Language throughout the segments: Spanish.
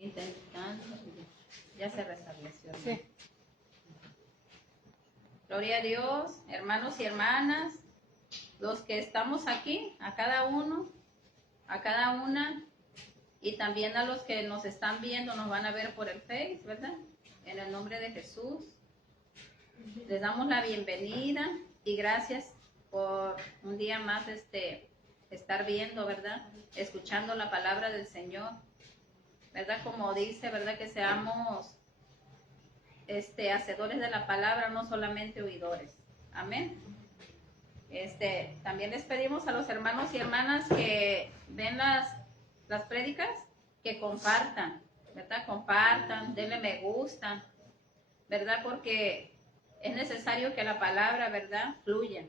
Intentando, ya se restableció. Sí. Gloria a Dios, hermanos y hermanas, los que estamos aquí, a cada uno, a cada una, y también a los que nos están viendo, nos van a ver por el Face, ¿verdad? En el nombre de Jesús, les damos la bienvenida y gracias por un día más estar viendo, ¿verdad? Escuchando la palabra del Señor, ¿verdad? Como dice, ¿verdad? Que seamos hacedores de la palabra, no solamente oidores. Amén. También les pedimos a los hermanos y hermanas que ven las prédicas, que compartan, ¿verdad? Compartan, denle me gusta, ¿verdad? Porque es necesario que la palabra, ¿verdad? Fluya,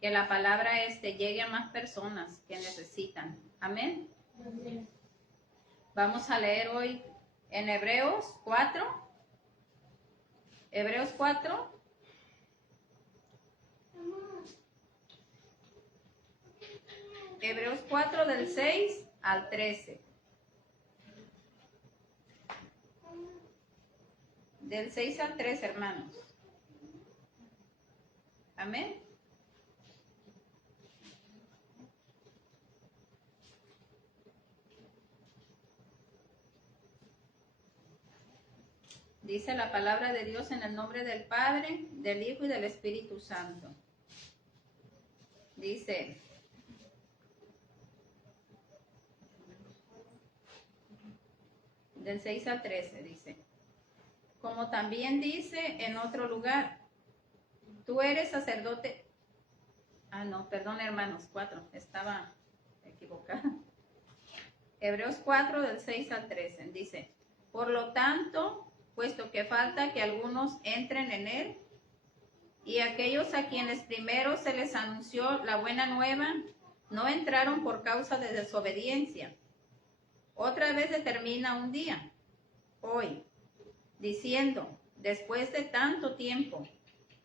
que la palabra llegue a más personas que necesitan. Amén. Amén. Vamos a leer hoy en Hebreos 4. Hebreos 4. Hebreos 4 del 6 al 13. Del 6 al 13, hermanos. Amén. Dice la palabra de Dios en el nombre del Padre, del Hijo y del Espíritu Santo. Dice, del 6 al 13, dice, como también dice en otro lugar, tú eres sacerdote. No, perdón, hermanos, 4, estaba equivocada. Hebreos 4 del 6 al 13, dice, por lo tanto, puesto que falta que algunos entren en él, y aquellos a quienes primero se les anunció la buena nueva, no entraron por causa de desobediencia. Otra vez determina un día, hoy, diciendo, después de tanto tiempo,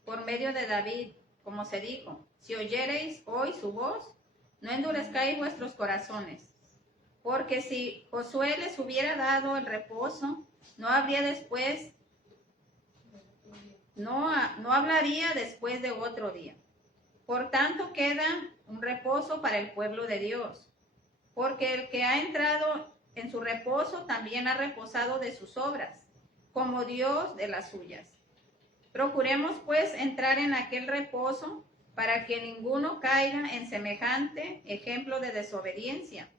por medio de David, como se dijo, si oyereis hoy su voz, no endurezcáis vuestros corazones. Porque si Josué les hubiera dado el reposo, no habría después, no hablaría después de otro día. Por tanto, queda un reposo para el pueblo de Dios, porque el que ha entrado en su reposo también ha reposado de sus obras, como Dios de las suyas. Procuremos pues entrar en aquel reposo para que ninguno caiga en semejante ejemplo de desobediencia,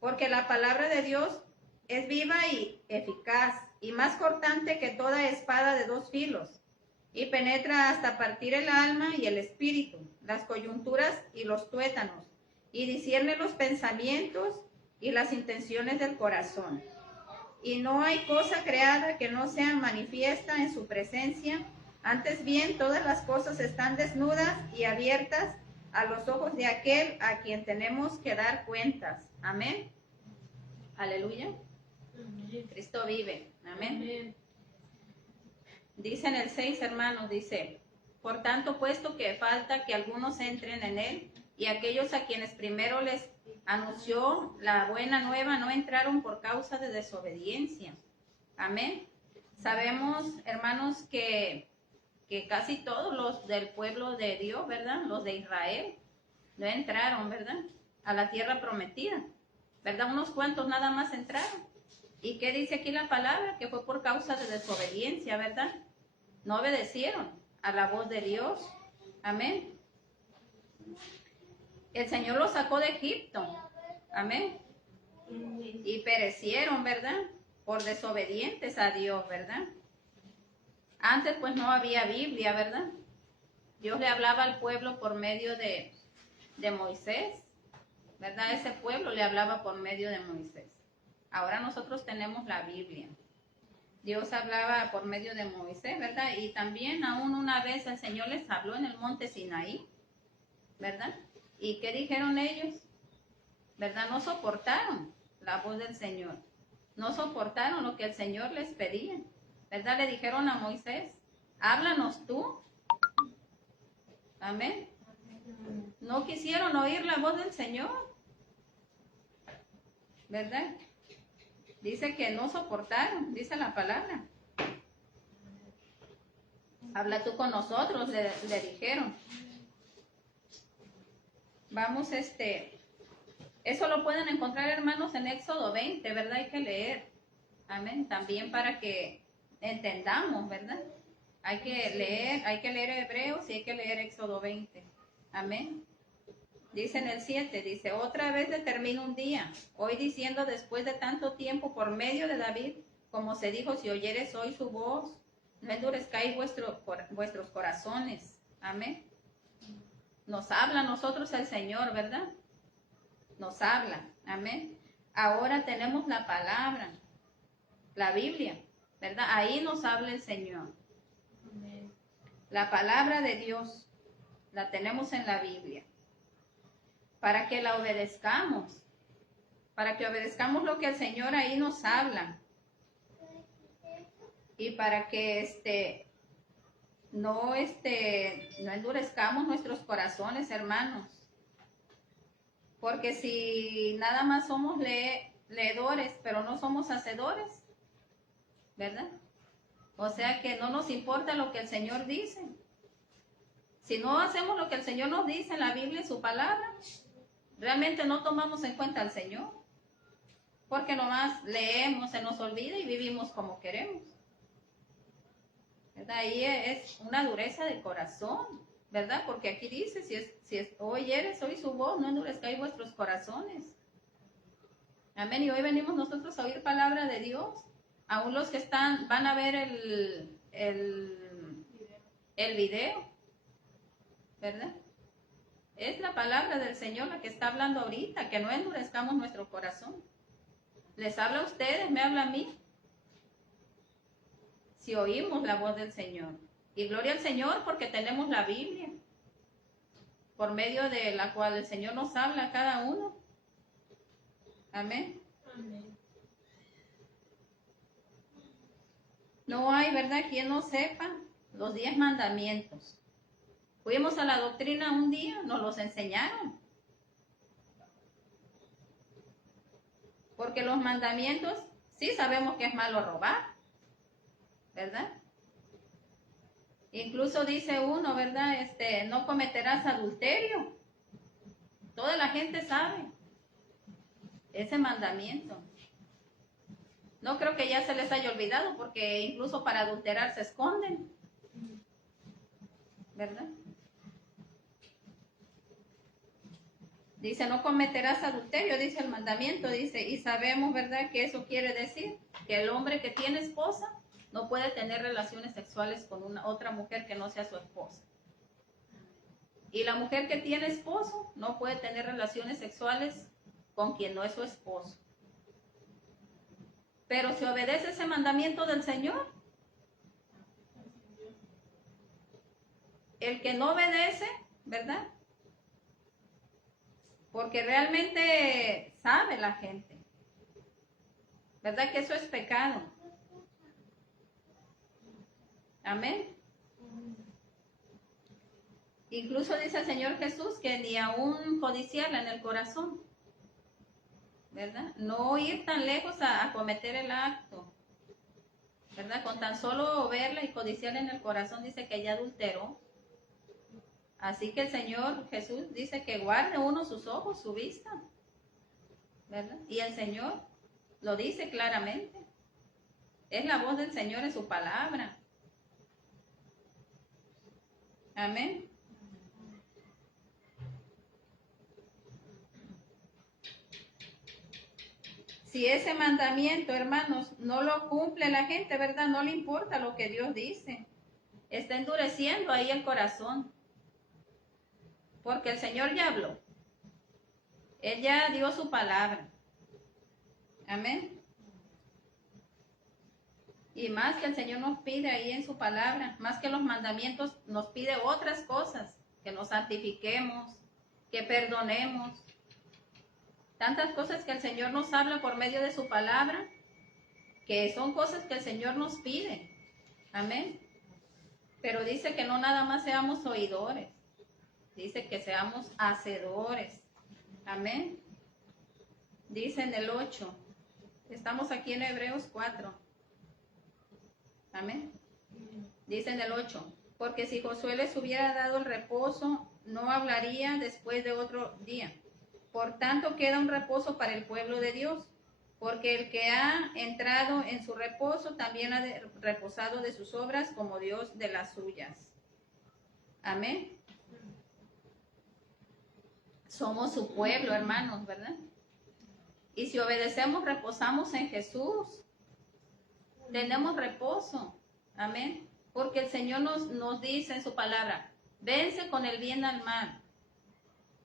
porque la palabra de Dios es viva y eficaz, y más cortante que toda espada de dos filos, y penetra hasta partir el alma y el espíritu, las coyunturas y los tuétanos, y discierne los pensamientos y las intenciones del corazón. Y no hay cosa creada que no sea manifiesta en su presencia, antes bien todas las cosas están desnudas y abiertas a los ojos de aquel a quien tenemos que dar cuentas. Amén. Aleluya. Amén. Cristo vive. Amén. Amén. Dice en el 6, hermanos, dice, por tanto, puesto que falta que algunos entren en él, y aquellos a quienes primero les anunció la buena nueva no entraron por causa de desobediencia. Amén. Sabemos, hermanos, que casi todos los del pueblo de Dios, ¿verdad? Los de Israel, no entraron, ¿verdad? A la tierra prometida, ¿verdad? Unos cuantos nada más entraron. ¿Y qué dice aquí la palabra? Que fue por causa de desobediencia, ¿verdad? No obedecieron a la voz de Dios. Amén. El Señor los sacó de Egipto. Amén. Y perecieron, ¿verdad? Por desobedientes a Dios, ¿verdad? Antes pues no había Biblia, ¿verdad? Dios le hablaba al pueblo por medio de Moisés, ¿verdad? Ese pueblo le hablaba por medio de Moisés. Ahora nosotros tenemos la Biblia. Dios hablaba por medio de Moisés, ¿verdad? Y también aún una vez el Señor les habló en el monte Sinaí, ¿verdad? ¿Y qué dijeron ellos? ¿Verdad? No soportaron la voz del Señor. No soportaron lo que el Señor les pedía. ¿Verdad? Le dijeron a Moisés, háblanos tú. Amén. No quisieron oír la voz del Señor. ¿Verdad? Dice que no soportaron, dice la palabra. Habla tú con nosotros, le dijeron. Vamos, eso lo pueden encontrar, hermanos, en Éxodo 20, ¿verdad? Hay que leer. Amén. También para que entendamos, ¿verdad? Hay que leer Hebreos y hay que leer Éxodo 20. Amén. Dice en el 7, dice, otra vez determino un día, hoy diciendo después de tanto tiempo por medio de David, como se dijo, si oyeres hoy su voz, no endurezcáis vuestros corazones. Amén. Nos habla a nosotros el Señor, ¿verdad? Nos habla. Amén. Ahora tenemos la palabra, la Biblia, ¿verdad? Ahí nos habla el Señor. Amén. La palabra de Dios la tenemos en la Biblia. Para que la obedezcamos. Para que obedezcamos lo que el Señor ahí nos habla. Y para que no endurezcamos nuestros corazones, hermanos. Porque si nada más somos leedores, pero no somos hacedores, ¿verdad? O sea que no nos importa lo que el Señor dice. Si no hacemos lo que el Señor nos dice en la Biblia, en su palabra, realmente no tomamos en cuenta al Señor. Porque nomás leemos, se nos olvida y vivimos como queremos. ¿Verdad? Ahí es una dureza de corazón, ¿verdad? Porque aquí dice, si oyeres hoy su voz, no endurezcáis vuestros corazones. Amén. Y hoy venimos nosotros a oír palabra de Dios. Aún los que van a ver el video, ¿verdad? Es la palabra del Señor la que está hablando ahorita, que no endurezcamos nuestro corazón. Les habla a ustedes, me habla a mí. Si oímos la voz del Señor. Y gloria al Señor porque tenemos la Biblia, por medio de la cual el Señor nos habla a cada uno. Amén. Amén. No hay, ¿verdad?, quien no sepa los 10 mandamientos. Fuimos a la doctrina un día, nos los enseñaron. Porque los mandamientos, sí sabemos que es malo robar, ¿verdad? Incluso dice uno, ¿verdad? No cometerás adulterio. Toda la gente sabe ese mandamiento. No creo que ya se les haya olvidado, porque incluso para adulterar se esconden, ¿verdad? Dice, no cometerás adulterio, dice el mandamiento, dice, y sabemos, ¿verdad?, que eso quiere decir que el hombre que tiene esposa no puede tener relaciones sexuales con otra mujer que no sea su esposa. Y la mujer que tiene esposo no puede tener relaciones sexuales con quien no es su esposo. Pero si obedece ese mandamiento del Señor, el que no obedece, ¿verdad? Porque realmente sabe la gente, ¿verdad?, que eso es pecado. Amén. Incluso dice el Señor Jesús que ni aún codiciarla en el corazón, ¿verdad? No ir tan lejos a cometer el acto, ¿verdad? Con tan solo verla y codiciarla en el corazón, dice que ella adulteró. Así que el Señor Jesús dice que guarde uno sus ojos, su vista, ¿verdad? Y el Señor lo dice claramente. Es la voz del Señor en su palabra. Amén. Si ese mandamiento, hermanos, no lo cumple la gente, ¿verdad? No le importa lo que Dios dice. Está endureciendo ahí el corazón. Porque el Señor ya habló. Él ya dio su palabra. Amén. Y más que el Señor nos pide ahí en su palabra, más que los mandamientos, nos pide otras cosas. Que nos santifiquemos, que perdonemos. Tantas cosas que el Señor nos habla por medio de su palabra, que son cosas que el Señor nos pide. Amén. Pero dice que no nada más seamos oidores. Dice que seamos hacedores. Amén. Dice en el 8, Estamos aquí en Hebreos 4. Amén. Dice en el 8, porque si Josué les hubiera dado el reposo, no hablaría después de otro día. Por tanto, queda un reposo para el pueblo de Dios, porque el que ha entrado en su reposo también ha reposado de sus obras como Dios de las suyas. Amén. Somos su pueblo, hermanos, ¿verdad? Y si obedecemos, reposamos en Jesús. Tenemos reposo. Amén. Porque el Señor nos dice en su palabra, vence con el bien al mal.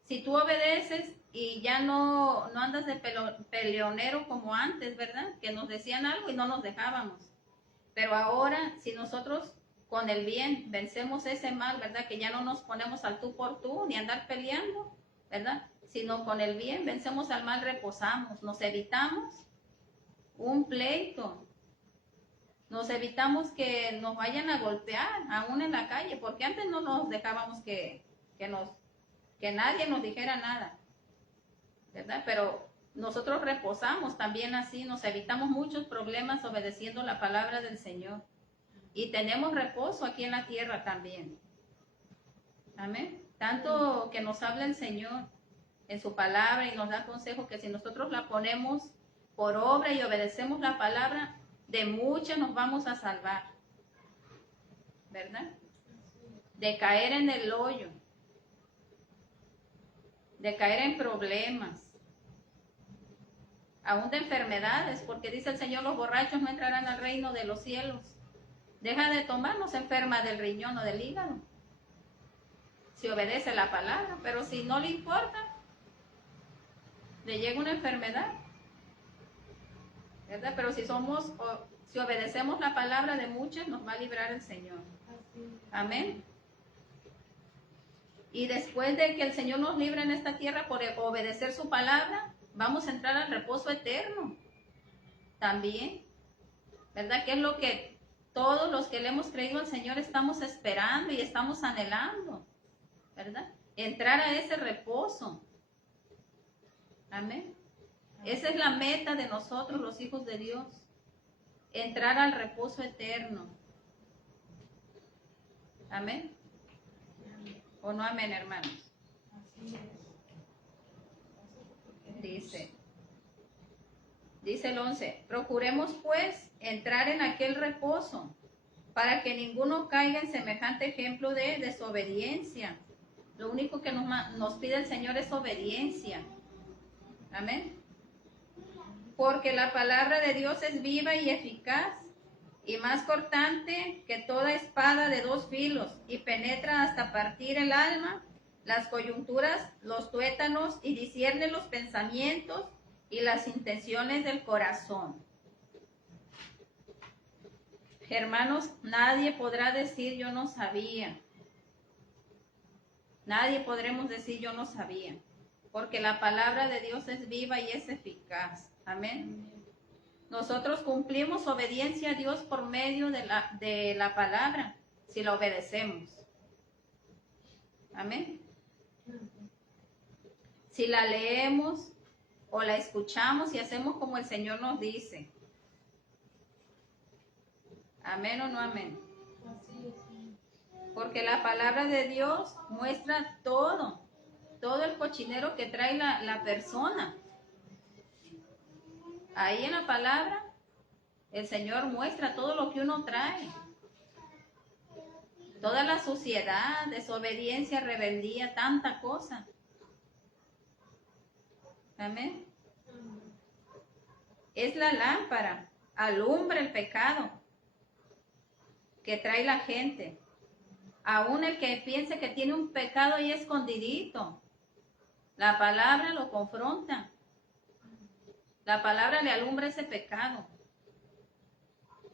Si tú obedeces y ya no andas de peleonero como antes, ¿verdad? Que nos decían algo y no nos dejábamos. Pero ahora, si nosotros con el bien vencemos ese mal, ¿verdad? Que ya no nos ponemos al tú por tú ni andar peleando, ¿verdad? Sino con el bien vencemos al mal, reposamos, nos evitamos un pleito. Nos evitamos que nos vayan a golpear, aún en la calle, porque antes no nos dejábamos que nadie nos dijera nada, ¿verdad? Pero nosotros reposamos también así, nos evitamos muchos problemas obedeciendo la palabra del Señor. Y tenemos reposo aquí en la tierra también. Amén. Tanto que nos habla el Señor en su palabra y nos da consejo que si nosotros la ponemos por obra y obedecemos la palabra, de muchas nos vamos a salvar, ¿verdad? De caer en el hoyo, de caer en problemas, aún de enfermedades, porque dice el Señor, los borrachos no entrarán al reino de los cielos. Deja de tomar, no se enferma del riñón o del hígado, si obedece la palabra, pero si no le importa, le llega una enfermedad, ¿verdad? Pero si obedecemos la palabra de muchas, nos va a librar el Señor. Amén. Y después de que el Señor nos libre en esta tierra por obedecer su palabra, vamos a entrar al reposo eterno. También, ¿verdad? Que es lo que todos los que le hemos creído al Señor estamos esperando y estamos anhelando, ¿verdad? Entrar a ese reposo. Amén. Esa es la meta de nosotros, los hijos de Dios. Entrar al reposo eterno. Amén. ¿O no amén, hermanos? Dice el 11, procuremos pues entrar en aquel reposo para que ninguno caiga en semejante ejemplo de desobediencia. Lo único que nos pide el Señor es obediencia. Amén. Porque la palabra de Dios es viva y eficaz y más cortante que toda espada de dos filos y penetra hasta partir el alma, las coyunturas, los tuétanos y discierne los pensamientos y las intenciones del corazón. Hermanos, nadie podrá decir yo no sabía. Nadie podremos decir yo no sabía, porque la palabra de Dios es viva y es eficaz. Amén. Nosotros cumplimos obediencia a Dios por medio de la palabra, si la obedecemos. Amén. Si la leemos o la escuchamos y hacemos como el Señor nos dice. Amén o no amén. Porque la palabra de Dios muestra todo el cochinero que trae la persona. Ahí en la palabra, el Señor muestra todo lo que uno trae. Toda la suciedad, desobediencia, rebeldía, tanta cosa. Amén. Es la lámpara, alumbra el pecado que trae la gente. Aún el que piense que tiene un pecado ahí escondidito, la palabra lo confronta. La palabra le alumbra ese pecado.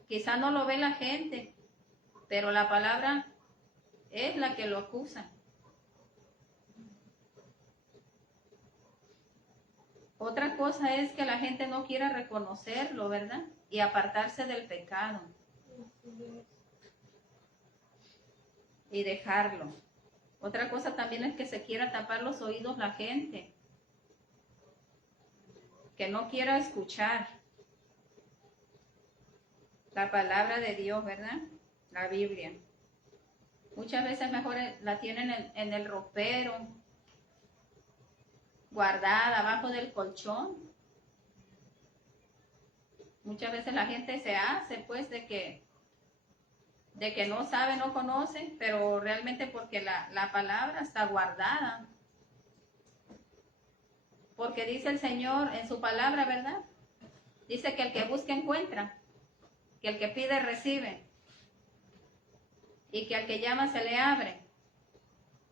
Quizá no lo ve la gente, pero la palabra es la que lo acusa. Otra cosa es que la gente no quiera reconocerlo, ¿verdad? Y apartarse del pecado. Y dejarlo. Otra cosa también es que se quiera tapar los oídos la gente. Que no quiera escuchar. La palabra de Dios, ¿verdad? La Biblia. Muchas veces mejor la tienen en el ropero, guardada abajo del colchón. Muchas veces la gente se hace pues de que no sabe, no conoce, pero realmente porque la palabra está guardada. Porque dice el Señor en su palabra, ¿verdad? Dice que el que busca encuentra, que el que pide recibe, y que al que llama se le abre.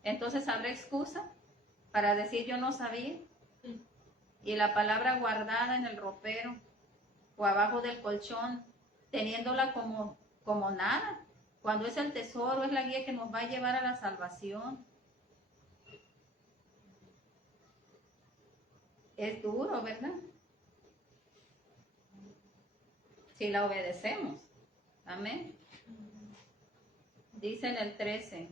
Entonces habrá excusa para decir yo no sabía. Y la palabra guardada en el ropero o abajo del colchón, teniéndola como nada, cuando es el tesoro, es la guía que nos va a llevar a la salvación. Es duro, ¿verdad? Si la obedecemos. Amén. Dice en el 13,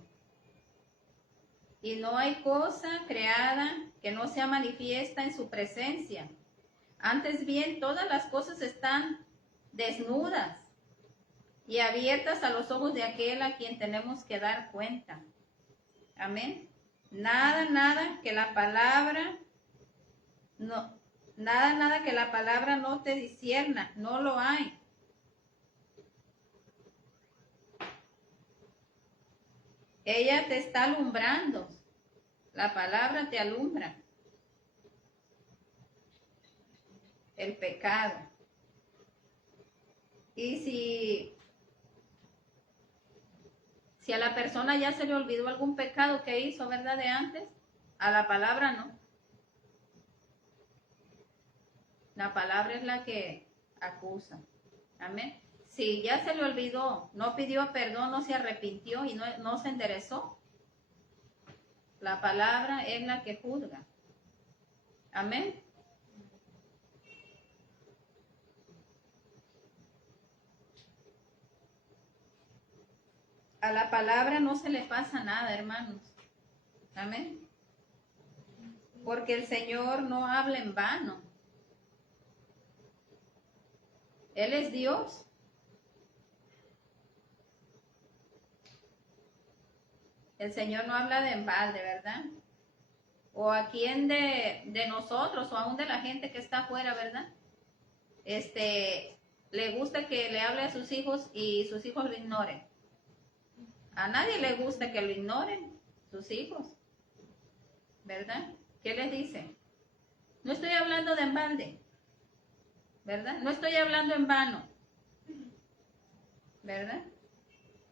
y no hay cosa creada que no sea manifiesta en su presencia. Antes bien, todas las cosas están desnudas y abiertas a los ojos de aquel a quien tenemos que dar cuenta. Amén. Nada que la palabra que la palabra no te discierna, no lo hay. Ella te está alumbrando. La palabra te alumbra. El pecado. Y si a la persona ya se le olvidó algún pecado que hizo, ¿verdad? De antes, a la palabra no. La palabra es la que acusa. Amén. Si ya se le olvidó, no pidió perdón, no se arrepintió y no se enderezó, la palabra es la que juzga. Amén. A la palabra no se le pasa nada, hermanos. Amén. Porque el Señor no habla en vano. Él es Dios. El Señor no habla de en balde, ¿verdad? O a quién de nosotros, o aún de la gente que está afuera, ¿verdad? Le gusta que le hable a sus hijos y sus hijos lo ignoren. A nadie le gusta que lo ignoren sus hijos, ¿verdad? ¿Qué les dice? No estoy hablando de en balde, ¿verdad? No estoy hablando en vano, ¿verdad?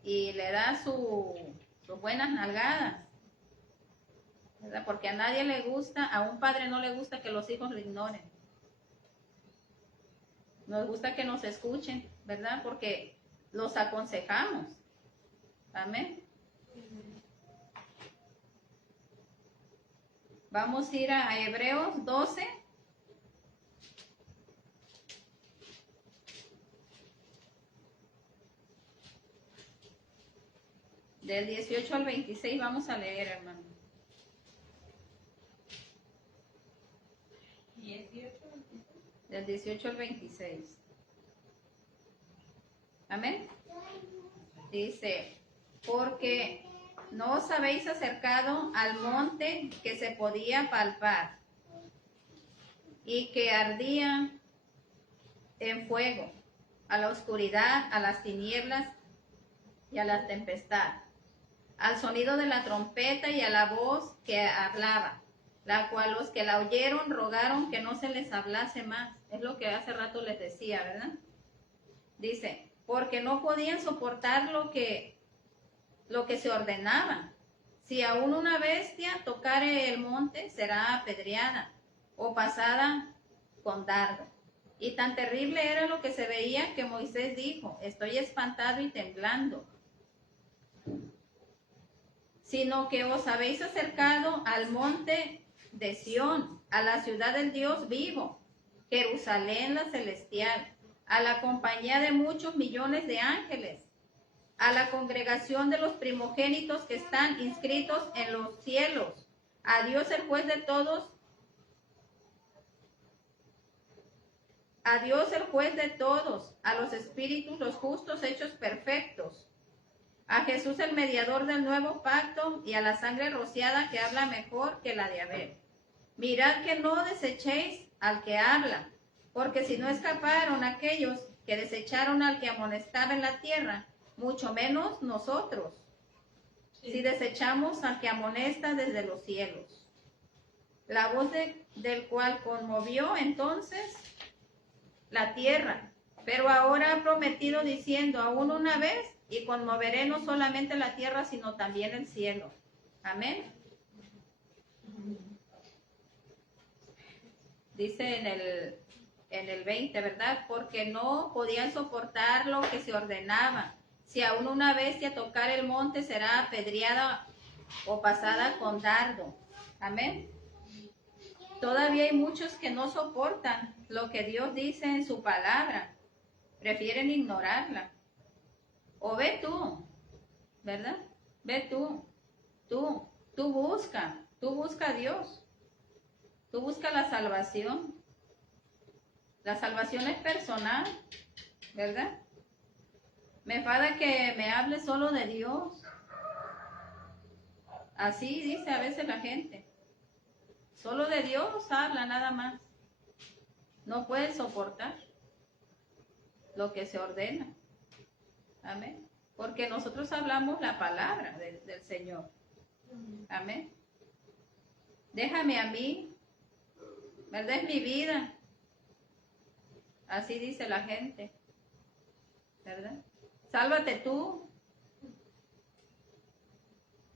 Y le da sus buenas nalgadas, ¿verdad? Porque a nadie le gusta, a un padre no le gusta que los hijos lo ignoren. Nos gusta que nos escuchen, ¿verdad? Porque los aconsejamos. Amén. Vamos a ir a Hebreos 12. Del 18 al 26 vamos a leer, hermano. 18. Del 18 al 26. Amén. Dice, porque no os habéis acercado al monte que se podía palpar y que ardía en fuego, a la oscuridad, a las tinieblas y a la tempestad, al sonido de la trompeta y a la voz que hablaba, la cual los que la oyeron rogaron que no se les hablase más. Es lo que hace rato les decía, ¿verdad? Dice, porque no podían soportar lo que se ordenaba. Si aún una bestia tocare el monte, será apedreada o pasada con dardo. Y tan terrible era lo que se veía que Moisés dijo, estoy espantado y temblando. Sino que os habéis acercado al monte de Sión, a la ciudad del Dios vivo, Jerusalén la celestial, a la compañía de muchos millones de ángeles, a la congregación de los primogénitos que están inscritos en los cielos, a Dios el juez de todos, A Dios el juez de todos, a los espíritus, los justos hechos perfectos, a Jesús el mediador del nuevo pacto y a la sangre rociada que habla mejor que la de Abel. Mirad que no desechéis al que habla, porque si no escaparon aquellos que desecharon al que amonestaba en la tierra, mucho menos nosotros, si desechamos al que amonesta desde los cielos. La voz del cual conmovió entonces la tierra, pero ahora ha prometido diciendo aún una vez, y conmoveré no solamente la tierra, sino también el cielo. Amén. Dice en el 20, ¿verdad? Porque no podían soportar lo que se ordenaba. Si aún una bestia tocar el monte, será apedreada o pasada con dardo. Amén. Todavía hay muchos que no soportan lo que Dios dice en su palabra. Prefieren ignorarla. O ve tú, ¿verdad? Ve tú busca a Dios. Tú busca la salvación. La salvación es personal, ¿verdad? Me enfada que me hable solo de Dios. Así dice a veces la gente. Solo de Dios habla nada más. No puede soportar lo que se ordena. Amén. Porque nosotros hablamos la palabra del Señor. Amén. Déjame a mí. ¿Verdad? Es mi vida. Así dice la gente. ¿Verdad? Sálvate tú.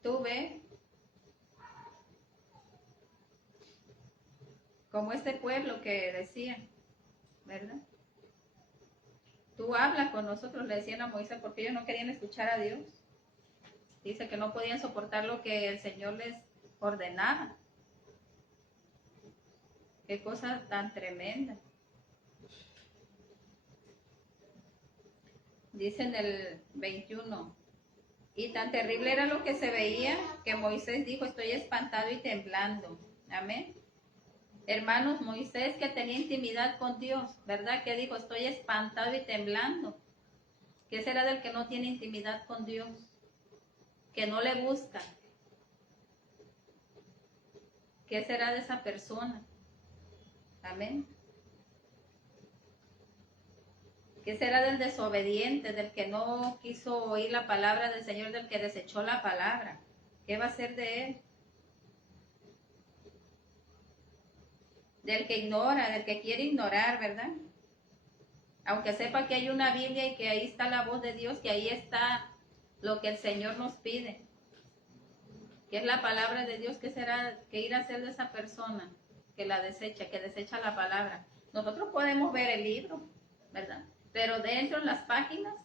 Tú ve. Como este pueblo que decía, ¿verdad? Tú hablas con nosotros, le decían a Moisés, porque ellos no querían escuchar a Dios. Dice que no podían soportar lo que el Señor les ordenaba. Qué cosa tan tremenda. Dice en el 21, y tan terrible era lo que se veía que Moisés dijo, estoy espantado y temblando. Amén. Hermanos, Moisés que tenía intimidad con Dios, ¿verdad? Que dijo, estoy espantado y temblando. ¿Qué será del que no tiene intimidad con Dios? Que no le busca. ¿Qué será de esa persona? Amén. ¿Qué será del desobediente, del que no quiso oír la palabra del Señor, del que desechó la palabra? ¿Qué va a ser de él? Del que ignora, del que quiere ignorar, ¿verdad? Aunque sepa que hay una Biblia y que ahí está la voz de Dios, que ahí está lo que el Señor nos pide, que es la palabra de Dios. ¿Qué será que ir a hacer de esa persona que la desecha, que desecha la palabra? Nosotros podemos ver el libro, ¿verdad? Pero dentro en las páginas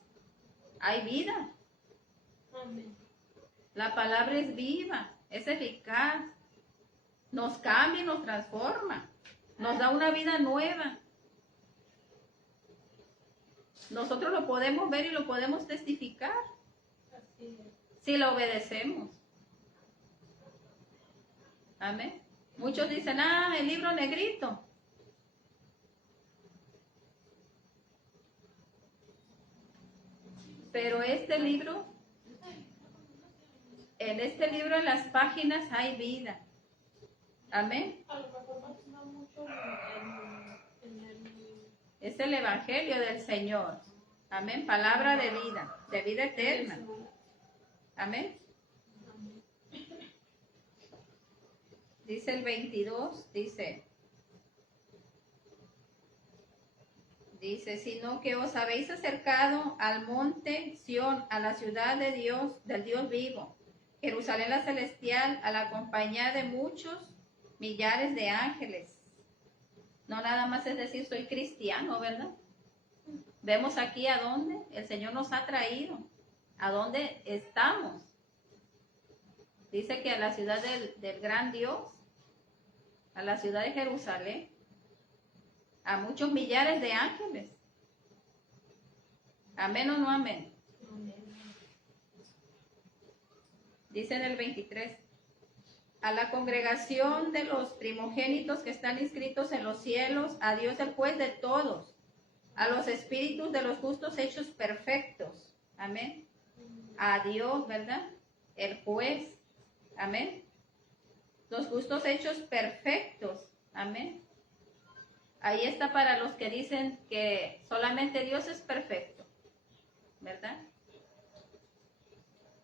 hay vida. Amén. La palabra es viva, es eficaz, nos cambia y nos transforma, nos da una vida nueva. Nosotros lo podemos ver y lo podemos testificar. Así es. Si lo obedecemos. Amén. Muchos dicen, el libro negrito. Pero este libro, en este libro, en las páginas hay vida. Amén. A lo mejor no mucho en el... Es el evangelio del Señor. Amén. Palabra de vida eterna. Amén. Dice el 22, dice, sino que os habéis acercado al monte Sión, a la ciudad de Dios, del Dios vivo, Jerusalén la celestial, a la compañía de muchos millares de ángeles. No nada más es decir, soy cristiano, ¿verdad? Vemos aquí a dónde el Señor nos ha traído, a dónde estamos. Dice que a la ciudad del gran Dios, a la ciudad de Jerusalén, a muchos millares de ángeles. ¿Amén o no amén? Dice en el 23, a la congregación de los primogénitos que están inscritos en los cielos, a Dios el juez de todos, a los espíritus de los justos hechos perfectos. Amén. A Dios, ¿verdad? El juez. Amén. Los justos hechos perfectos. Amén. Ahí está para los que dicen que solamente Dios es perfecto, ¿verdad?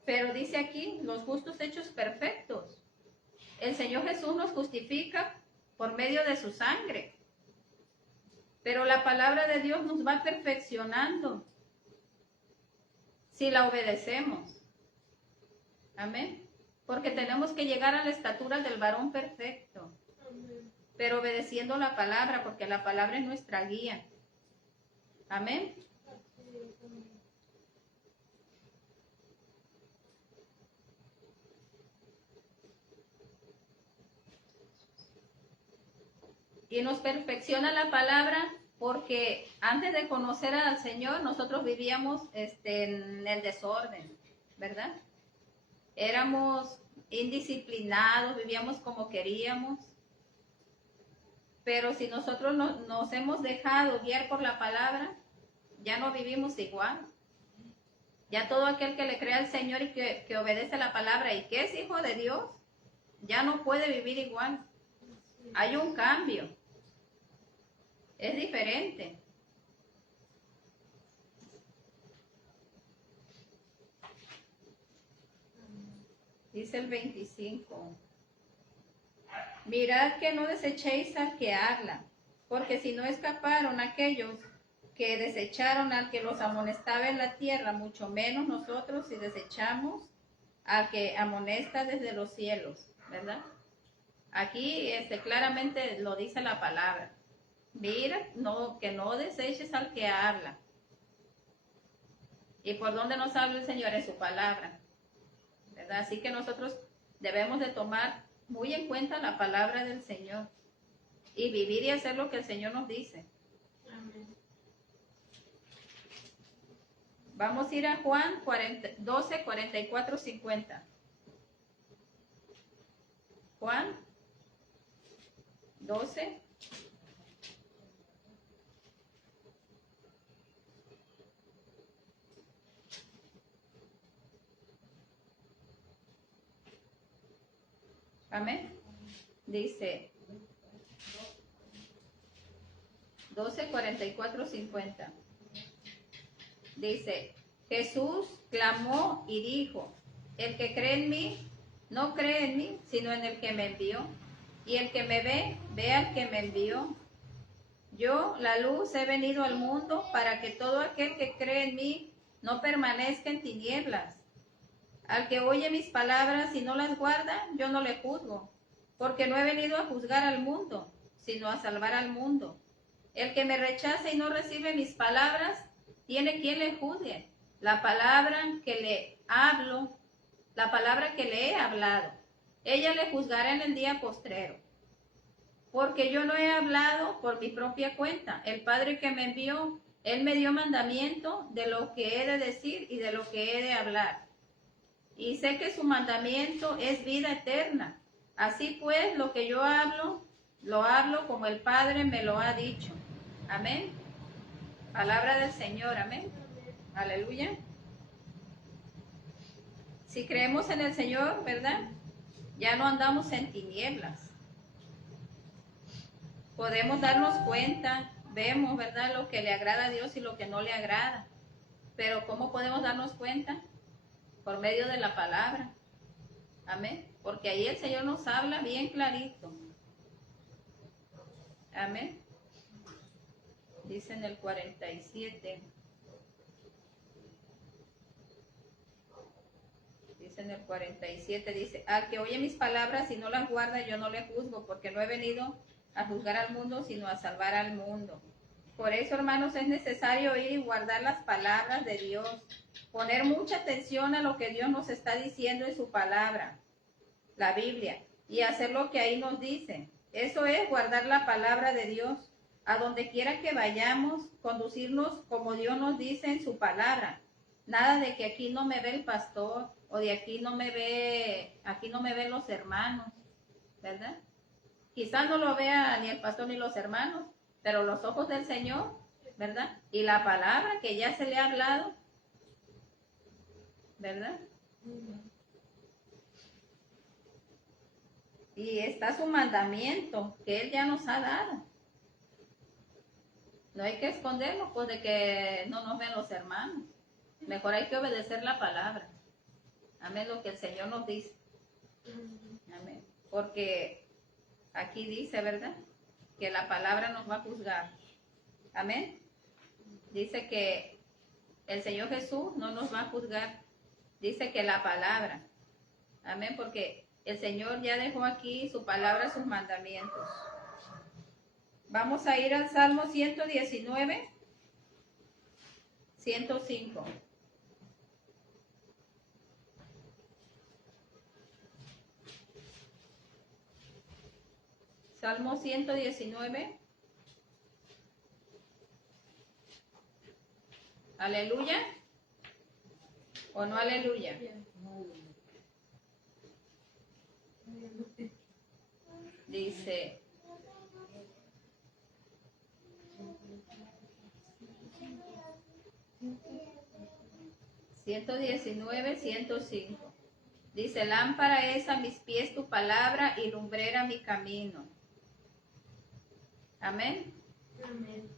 Pero dice aquí, los justos hechos perfectos. El Señor Jesús nos justifica por medio de su sangre. Pero la palabra de Dios nos va perfeccionando si la obedecemos. Amén. Porque tenemos que llegar a la estatura del varón perfecto. Pero obedeciendo la palabra, porque la palabra es nuestra guía. Amén. Y nos perfecciona la palabra porque antes de conocer al Señor nosotros vivíamos en el desorden, ¿verdad? Éramos indisciplinados, vivíamos como queríamos. Pero si nosotros nos hemos dejado guiar por la palabra, ya no vivimos igual. Ya todo aquel que le crea al Señor y que obedece la palabra y que es hijo de Dios, ya no puede vivir igual. Hay un cambio. Es diferente. Dice el 25. Mirad que no desechéis al que habla, porque si no escaparon aquellos que desecharon al que los amonestaba en la tierra, mucho menos nosotros si desechamos al que amonesta desde los cielos, ¿verdad? Aquí claramente lo dice la palabra. Mira, que no deseches al que habla. ¿Y por dónde nos habla el Señor? En su palabra, ¿verdad? Así que nosotros debemos de tomar muy en cuenta la palabra del Señor y vivir y hacer lo que el Señor nos dice. Amén. Vamos a ir a Juan 12, 44, 50. Juan 12. Amén. Dice 12, 44, 50. Dice, Jesús clamó y dijo, el que cree en mí, no cree en mí, sino en el que me envió. Y el que me ve, ve al que me envió. Yo, la luz, he venido al mundo para que todo aquel que cree en mí no permanezca en tinieblas. Al que oye mis palabras y no las guarda, yo no le juzgo, porque no he venido a juzgar al mundo, sino a salvar al mundo. El que me rechaza y no recibe mis palabras, tiene quien le juzgue. La palabra que le hablo, la palabra que le he hablado, ella le juzgará en el día postrero. Porque yo no he hablado por mi propia cuenta. El Padre que me envió, Él me dio mandamiento de lo que he de decir y de lo que he de hablar. Y sé que su mandamiento es vida eterna. Así pues, lo que yo hablo, lo hablo como el Padre me lo ha dicho. Amén. Palabra del Señor. Amén. Aleluya. Si creemos en el Señor, ¿verdad? Ya no andamos en tinieblas. Podemos darnos cuenta, vemos, ¿verdad? Lo que le agrada a Dios y lo que no le agrada. Pero ¿cómo podemos darnos cuenta? Por medio de la palabra. Amén. Porque ahí el Señor nos habla bien clarito. Amén. Dice en el 47. Dice en el 47, dice, al que oye mis palabras y no las guarda, yo no le juzgo, porque no he venido a juzgar al mundo, sino a salvar al mundo. Por eso, hermanos, es necesario oír y guardar las palabras de Dios. Poner mucha atención a lo que Dios nos está diciendo en su palabra, la Biblia, y hacer lo que ahí nos dice. Eso es guardar la palabra de Dios. A donde quiera que vayamos, conducirnos como Dios nos dice en su palabra. Nada de que aquí no me ve el pastor, o de aquí no me ven los hermanos, ¿verdad? Quizás no lo vea ni el pastor ni los hermanos, pero los ojos del Señor ¿verdad? Y la palabra que ya se le ha hablado, ¿verdad? Y está su mandamiento que Él ya nos ha dado. No hay que escondernos, pues, de que no nos ven los hermanos. Mejor hay que obedecer la palabra. Amén, lo que el Señor nos dice. Amén. Porque aquí dice, ¿verdad? Que la palabra nos va a juzgar. Amén. Dice que el Señor Jesús no nos va a juzgar. Dice que la palabra. Amén, porque el Señor ya dejó aquí su palabra, sus mandamientos. Vamos a ir al Salmo 119, 105. Salmo 119. Aleluya. ¿O no aleluya? Dice, (119, 105). Dice, lámpara es a mis pies tu palabra y lumbrera mi camino. Amén. Amén.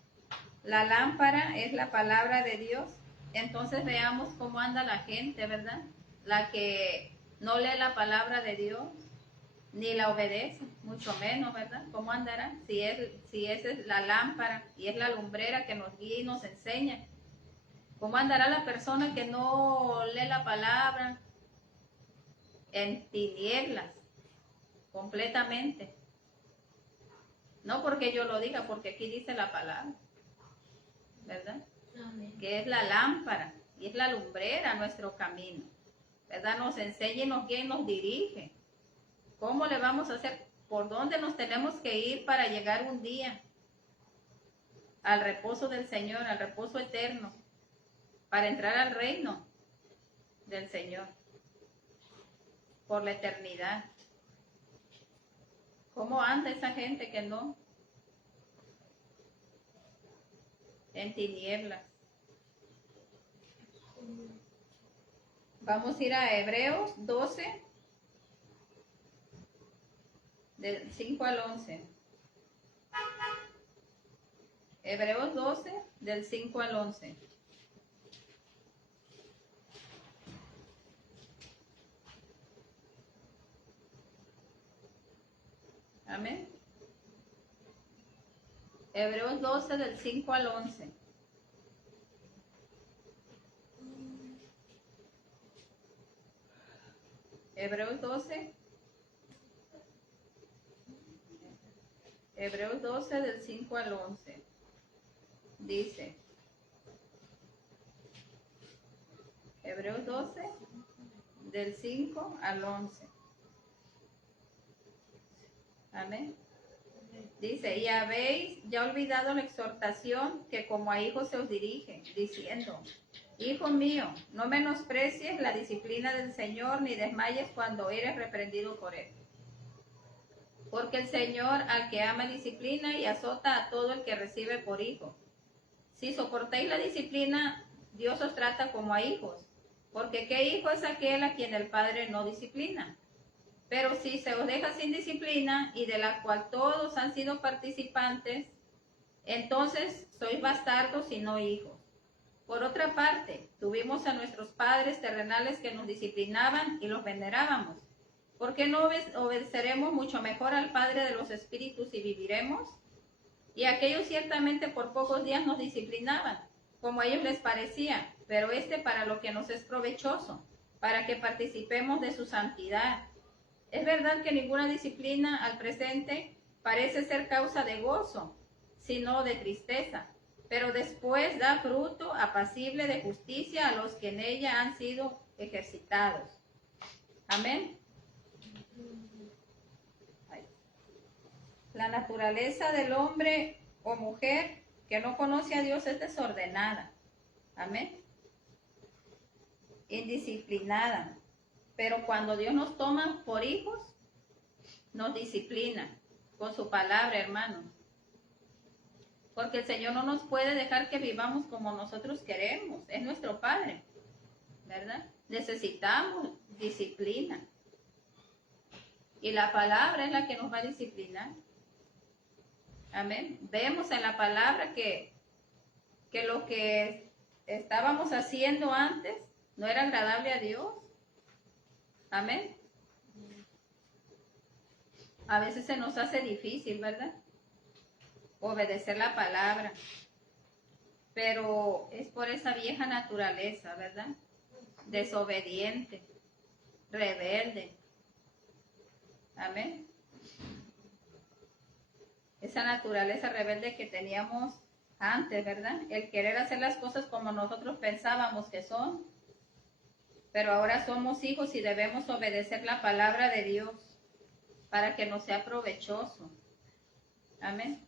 La lámpara es la palabra de Dios. Entonces veamos cómo anda la gente, ¿verdad? La que no lee la palabra de Dios, ni la obedece, mucho menos, ¿verdad? ¿Cómo andará? Si esa es la lámpara y es la lumbrera que nos guía y nos enseña. ¿Cómo andará la persona que no lee la palabra? En tinieblas, completamente. No porque yo lo diga, porque aquí dice la palabra, ¿verdad? Amén. Que es la lámpara y es la lumbrera nuestro camino, ¿verdad? Nos enseña y nos guía y nos dirige. ¿Cómo le vamos a hacer? ¿Por dónde nos tenemos que ir para llegar un día al reposo del Señor, al reposo eterno, para entrar al reino del Señor por la eternidad? ¿Cómo anda esa gente que no? En tinieblas. Vamos a ir a Hebreos 12, del 5 al 11. Hebreos 12, del 5 al 11. Amén. Hebreos 12, del 5 al 11. Hebreos 12. Hebreos 12, del 5 al 11. Dice. Hebreos 12, del 5 al 11. Amén. Dice, y habéis ya olvidado la exhortación que como a hijos se os dirige, diciendo, hijo mío, no menosprecies la disciplina del Señor, ni desmayes cuando eres reprendido por él. Porque el Señor al que ama disciplina y azota a todo el que recibe por hijo. Si soportáis la disciplina, Dios os trata como a hijos. Porque ¿qué hijo es aquel a quien el Padre no disciplina? Pero si se os deja sin disciplina, y de la cual todos han sido participantes, entonces sois bastardos y no hijos. Por otra parte, tuvimos a nuestros padres terrenales que nos disciplinaban y los venerábamos. ¿Por qué no obedeceremos mucho mejor al Padre de los Espíritus y viviremos? Y aquellos ciertamente por pocos días nos disciplinaban, como a ellos les parecía, pero para lo que nos es provechoso, para que participemos de su santidad. Es verdad que ninguna disciplina al presente parece ser causa de gozo, sino de tristeza, pero después da fruto apacible de justicia a los que en ella han sido ejercitados. Amén. La naturaleza del hombre o mujer que no conoce a Dios es desordenada. Amén. Indisciplinada. Pero cuando Dios nos toma por hijos, nos disciplina con su palabra, hermanos. Porque el Señor no nos puede dejar que vivamos como nosotros queremos. Es nuestro Padre, ¿verdad? Necesitamos disciplina. Y la palabra es la que nos va a disciplinar. Amén. Vemos en la palabra que lo que estábamos haciendo antes no era agradable a Dios. Amén. A veces se nos hace difícil, ¿verdad? Obedecer la palabra. Pero es por esa vieja naturaleza, ¿verdad? Desobediente, rebelde. Amén. Esa naturaleza rebelde que teníamos antes, ¿verdad? El querer hacer las cosas como nosotros pensábamos que son. Pero ahora somos hijos y debemos obedecer la palabra de Dios para que nos sea provechoso. Amén.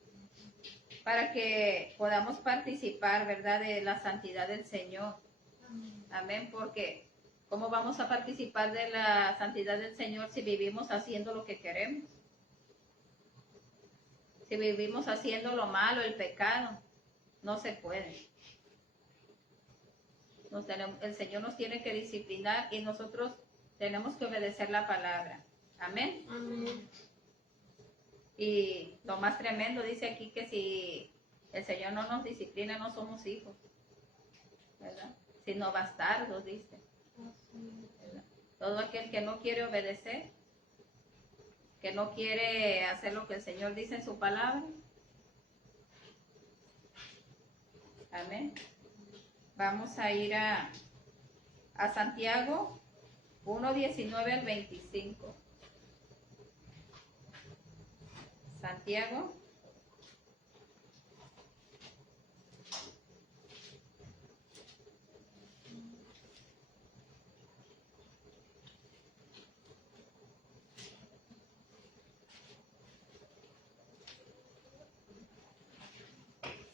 Para que podamos participar, ¿verdad?, de la santidad del Señor. Amén. Porque ¿cómo vamos a participar de la santidad del Señor si vivimos haciendo lo que queremos? Si vivimos haciendo lo malo, el pecado, no se puede. El Señor nos tiene que disciplinar y nosotros tenemos que obedecer la palabra. Amén. Amén. Y lo más tremendo dice aquí que si el Señor no nos disciplina, no somos hijos, ¿verdad? Sino bastardos, dice. ¿Verdad? Todo aquel que no quiere obedecer, que no quiere hacer lo que el Señor dice en su palabra. Amén. Vamos a ir a Santiago 1:19 al 25. Santiago.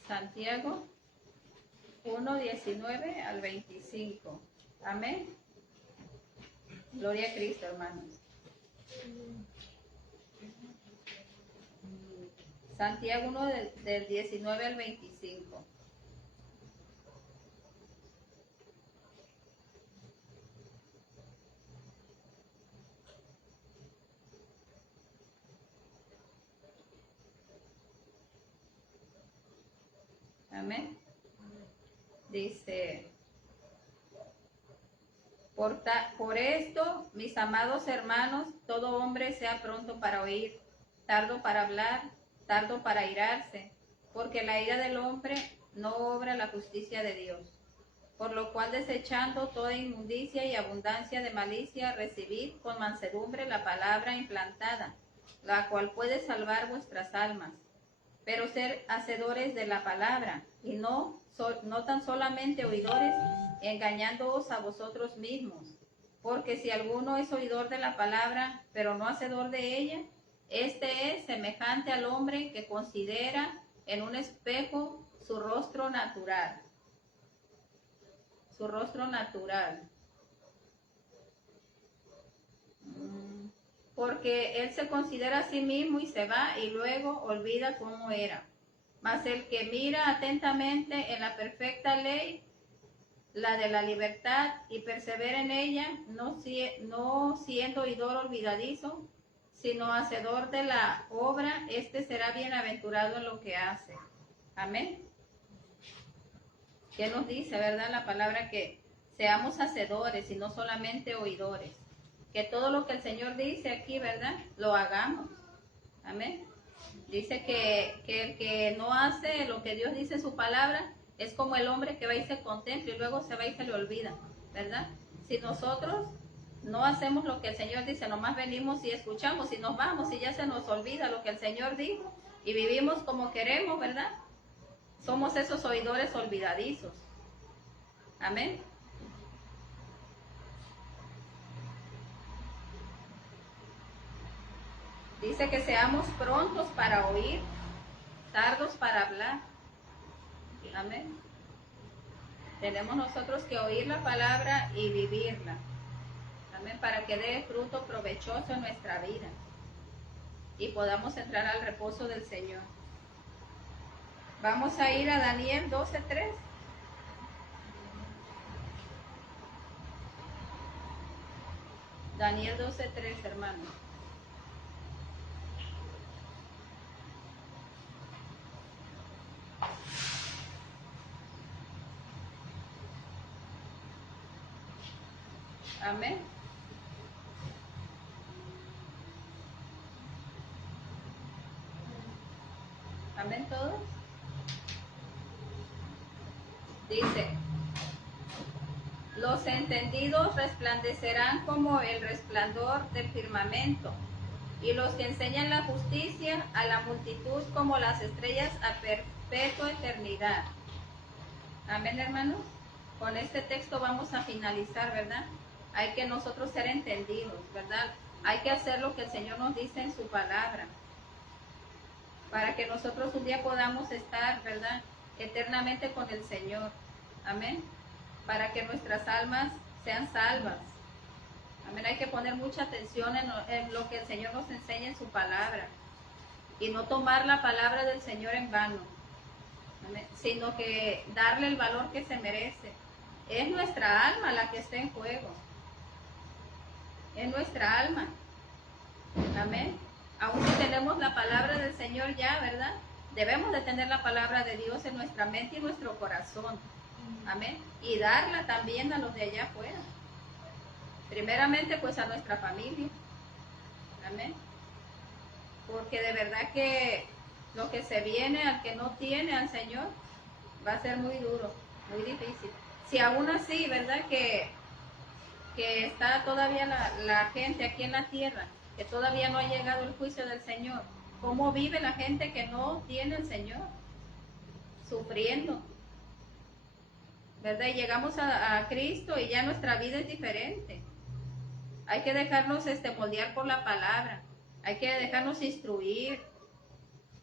Santiago 1:19 al 25. Amén. Gloria a Cristo, hermanos. Santiago 1 del 19 al 25. Amén. Dice, por esto, mis amados hermanos, todo hombre sea pronto para oír, tardo para hablar, tardo para airarse, porque la ira del hombre no obra la justicia de Dios. Por lo cual, desechando toda inmundicia y abundancia de malicia, recibid con mansedumbre la palabra implantada, la cual puede salvar vuestras almas. Pero ser hacedores de la palabra, y no tan solamente oidores, engañándoos a vosotros mismos. Porque si alguno es oidor de la palabra, pero no hacedor de ella, este es semejante al hombre que considera en un espejo su rostro natural. Su rostro natural. Porque él se considera a sí mismo y se va y luego olvida cómo era. Mas el que mira atentamente en la perfecta ley, la de la libertad, y persevera en ella, no siendo oidor olvidadizo, sino hacedor de la obra, este será bienaventurado en lo que hace. Amén. ¿Qué nos dice, verdad, la palabra? Que seamos hacedores y no solamente oidores. Que todo lo que el Señor dice aquí, ¿verdad?, lo hagamos. Amén. Dice que el que no hace lo que Dios dice en su palabra es como el hombre que va y se contempla y luego se va y se le olvida, ¿verdad? Si nosotros no hacemos lo que el Señor dice, nomás venimos y escuchamos y nos vamos y ya se nos olvida lo que el Señor dijo y vivimos como queremos, ¿verdad? Somos esos oidores olvidadizos. Amén. Dice que seamos prontos para oír, tardos para hablar. Amén. Tenemos nosotros que oír la palabra y vivirla. Amén. Para que dé fruto provechoso en nuestra vida y podamos entrar al reposo del Señor. Vamos a ir a Daniel 12:3. Daniel 12:3, hermano. Amén. Amén todos. Dice, los entendidos resplandecerán como el resplandor del firmamento, y los que enseñan la justicia a la multitud como las estrellas a perpetua eternidad. Amén, hermanos. Con este texto vamos a finalizar, ¿verdad? Hay que nosotros ser entendidos, ¿verdad? Hay que hacer lo que el Señor nos dice en su palabra, para que nosotros un día podamos estar, ¿verdad?, eternamente con el Señor. Amén. Para que nuestras almas sean salvas. Amén. Hay que poner mucha atención en lo que el Señor nos enseña en su palabra, y no tomar la palabra del Señor en vano. Amén. Sino que darle el valor que se merece. Es nuestra alma la que está en juego. Es nuestra alma. Amén. Aún si tenemos la palabra del Señor ya, ¿verdad? Debemos de tener la palabra de Dios en nuestra mente y nuestro corazón. Amén. Y darla también a los de allá afuera. Primeramente, pues a nuestra familia. Amén. Porque de verdad que lo que se viene al que no tiene al Señor va a ser muy duro, muy difícil. Si aún así, ¿verdad?, que está todavía la gente aquí en la tierra, que todavía no ha llegado el juicio del Señor, ¿cómo vive la gente que no tiene al Señor? Sufriendo, ¿verdad? Y llegamos a Cristo y ya nuestra vida es diferente. Hay que dejarnos moldear por la palabra, hay que dejarnos instruir,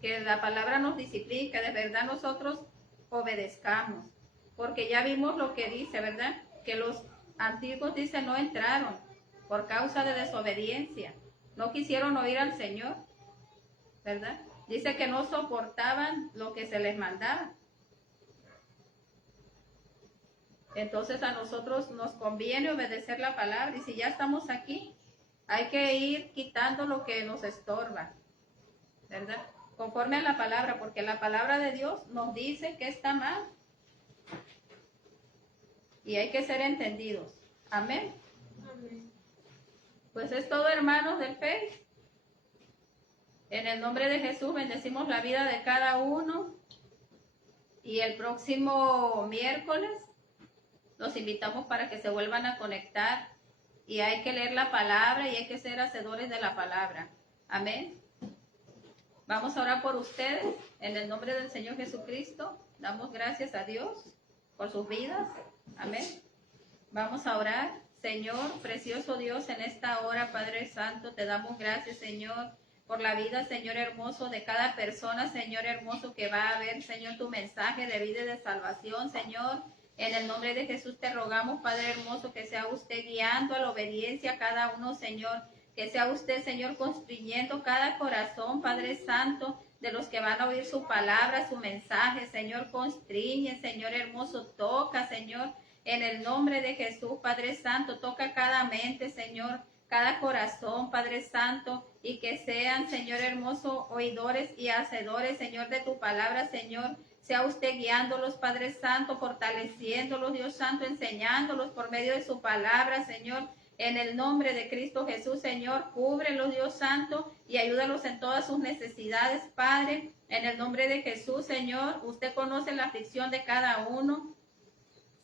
que la palabra nos discipline, que de verdad nosotros obedezcamos, porque ya vimos lo que dice, ¿verdad? Que los antiguos, dice, no entraron por causa de desobediencia, no quisieron oír al Señor, ¿verdad? Dice que no soportaban lo que se les mandaba. Entonces a nosotros nos conviene obedecer la palabra, y si ya estamos aquí, hay que ir quitando lo que nos estorba, ¿verdad? Conforme a la palabra, porque la palabra de Dios nos dice que está mal. Y hay que ser entendidos. Amén. Amén. Pues es todo, hermanos del Face. En el nombre de Jesús bendecimos la vida de cada uno. Y el próximo miércoles los invitamos para que se vuelvan a conectar. Y hay que leer la palabra y hay que ser hacedores de la palabra. Amén. Vamos a orar por ustedes. En el nombre del Señor Jesucristo, damos gracias a Dios por sus vidas. Amén. Vamos a orar. Señor, precioso Dios, en esta hora, Padre Santo, te damos gracias, Señor, por la vida, Señor hermoso, de cada persona, Señor hermoso, que va a ver, Señor, tu mensaje de vida y de salvación, Señor. En el nombre de Jesús te rogamos, Padre hermoso, que sea usted guiando a la obediencia a cada uno, Señor. Que sea usted, Señor, construyendo cada corazón, Padre Santo, de los que van a oír su palabra, su mensaje. Señor, constriñe, Señor hermoso, toca, Señor, en el nombre de Jesús, Padre Santo, toca cada mente, Señor, cada corazón, Padre Santo, y que sean, Señor hermoso, oidores y hacedores, Señor, de tu palabra, Señor. Sea usted guiándolos, Padre Santo, fortaleciéndolos, Dios Santo, enseñándolos por medio de su palabra, Señor. En el nombre de Cristo Jesús, Señor, cúbrelos, Dios Santo, y ayúdalos en todas sus necesidades, Padre. En el nombre de Jesús, Señor, usted conoce la aflicción de cada uno,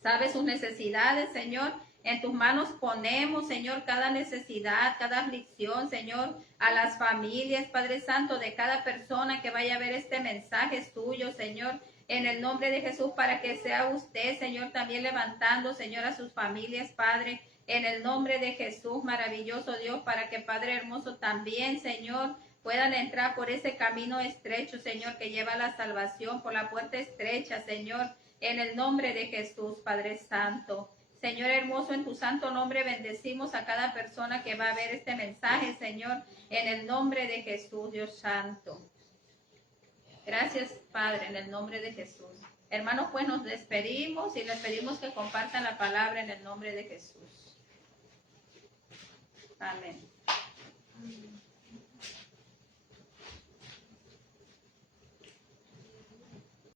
sabe sus necesidades, Señor. En tus manos ponemos, Señor, cada necesidad, cada aflicción, Señor, a las familias, Padre Santo, de cada persona que vaya a ver este mensaje tuyo, Señor. En el nombre de Jesús, para que sea usted, Señor, también levantando, Señor, a sus familias, Padre. En el nombre de Jesús, maravilloso Dios, para que, Padre hermoso, también, Señor, puedan entrar por ese camino estrecho, Señor, que lleva a la salvación, por la puerta estrecha, Señor. En el nombre de Jesús, Padre Santo. Señor hermoso, en tu santo nombre bendecimos a cada persona que va a ver este mensaje, Señor, en el nombre de Jesús, Dios Santo. Gracias, Padre, en el nombre de Jesús. Hermanos, pues nos despedimos y les pedimos que compartan la palabra en el nombre de Jesús. Amén. Amén.